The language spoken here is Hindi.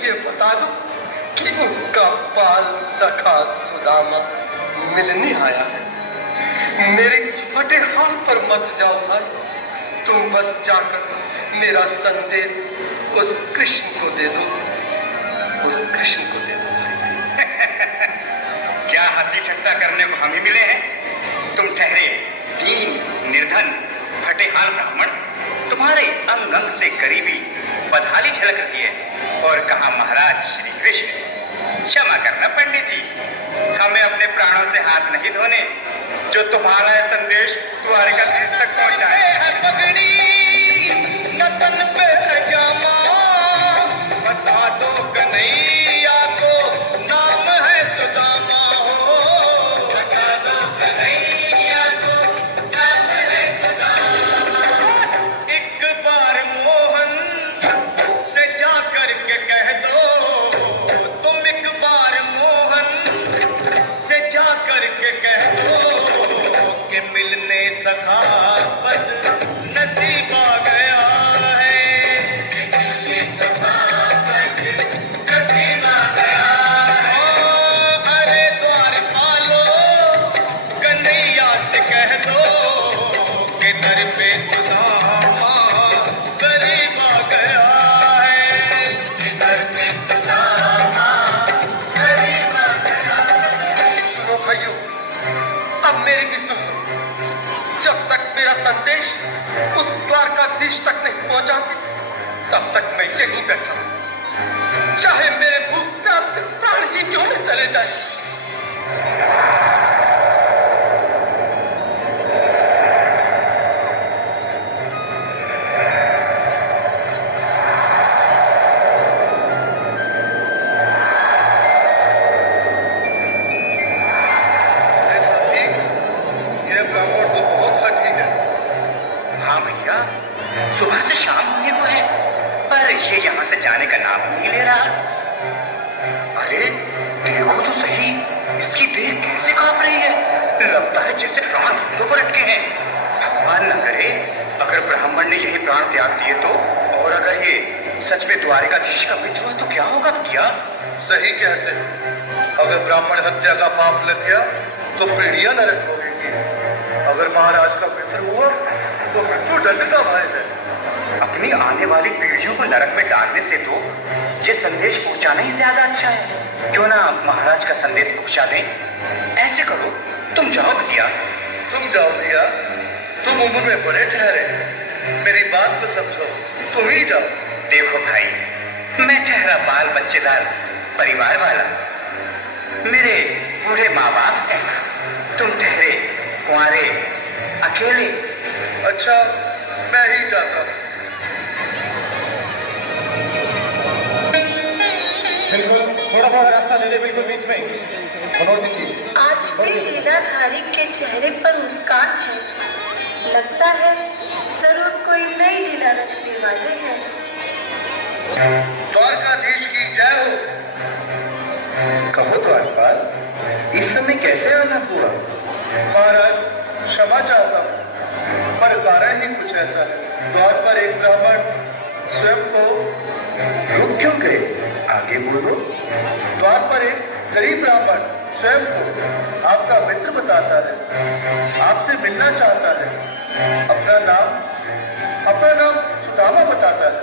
ये बता दो कि उनका बाल सखा सुदामा मिलने आया है। मेरे इस फटे हाल पर मत जाओ भाई, तुम बस जाकर मेरा संदेश उस कृष्ण को दे दो, उस कृष्ण को दे दो भाई। क्या हंसी ठट्टा करने को हम ही मिले हैं? तुम ठहरे दीन निर्धन फटे हाल ब्राह्मण, तुम्हारे अंग अंग से गरीबी बदहाली झलक रही है। और कहा महाराज श्री कृष्ण। क्षमा करना पंडित जी, हमें अपने प्राणों से हाथ नहीं धोने जो तुम्हारा यह संदेश द्वारिकाधीश तक पहुंचाए। तन पे जामा बता दो कन्हैया को, नाम है सुदामा हो। बता दो कन्हैया को, नाम है सुदामा। एक बार मोहन से जा करके कह दो, तुम एक बार मोहन से जा करके कह दो कि मिलने सखावत नसीब आ गया है। मिलने सखावत नसीब आ गया है। अरे द्वार खालो कन्हैया से कह दो कि दर पे सुदामा गरीब आ गया है। दर पे सुदामा गरीब आ गया है। सुनो भाइयों, अब मेरी भी सुनो। जब तक मेरा संदेश उस द्वारकाधीश तक नहीं पहुंचाती, तब तक मैं यहीं बैठा हूं, चाहे मेरे भूख प्यास से प्राण ही क्यों न चले जाए। सुबह से शाम होने को है, पर ये यहाँ से जाने का नाम नहीं ले रहा। अरे देखो तो सही, इसकी देह कैसे कांप रही है। लगता है जैसे प्राण घुटनों पर अटके हैं। भगवान न करे अगर ब्राह्मण ने यही प्राण त्याग दिए तो, और अगर ये सच में द्वारिकाधीश का मित्र हुआ तो क्या होगा भैया? सही कहते हैं, अगर ब्राह्मण हत्या का पाप लग गया तो पीढ़ियां नरक भोगेंगी। अगर महाराज का मित्र हुआ तो मृत्यु दंड का भय है। अपनी आने वाली पीढ़ियों को नरक में डालने से तो ये संदेश पहुंचाना ही ज्यादा अच्छा है। क्यों ना महाराज का संदेश पहुंचा दें? ऐसे करो, तुम जाओ भैया। तुम जाओ भैया, तुम उम्र में बड़े ठहरे, मेरी बात को समझो, तुम ही जाओ। देखो भाई, मैं ठहरा बाल बच्चेदार परिवार वाला, मेरे बूढ़े माँ बाप हैं। तुम ठहरे कुंवारे अकेले। अच्छा, मैं ही जाता हूँ। बिल्कुल, थोड़ा बहुत रास्ता ले ले, बिल्कुल बीच में। आज भी लीलाधारी के चेहरे पर मुस्कान है। लगता है जरूर कोई नई लीला रचने वाले हैं। द्वारकाधीश की जय हो। कहो द्वारपाल, इस समय कैसे आना हुआ? महाराज क्षमा चाहता हूँ, पर कारण ही कुछ ऐसा है। द्वार पर एक ब्राह्मण स्वयं को रुक क्यों गए? आगे बोलो। द्वार पर एक गरीब ब्राह्मण स्वयं को आपका मित्र बताता है, आपसे मिलना चाहता है। अपना नाम सुदामा बताता है।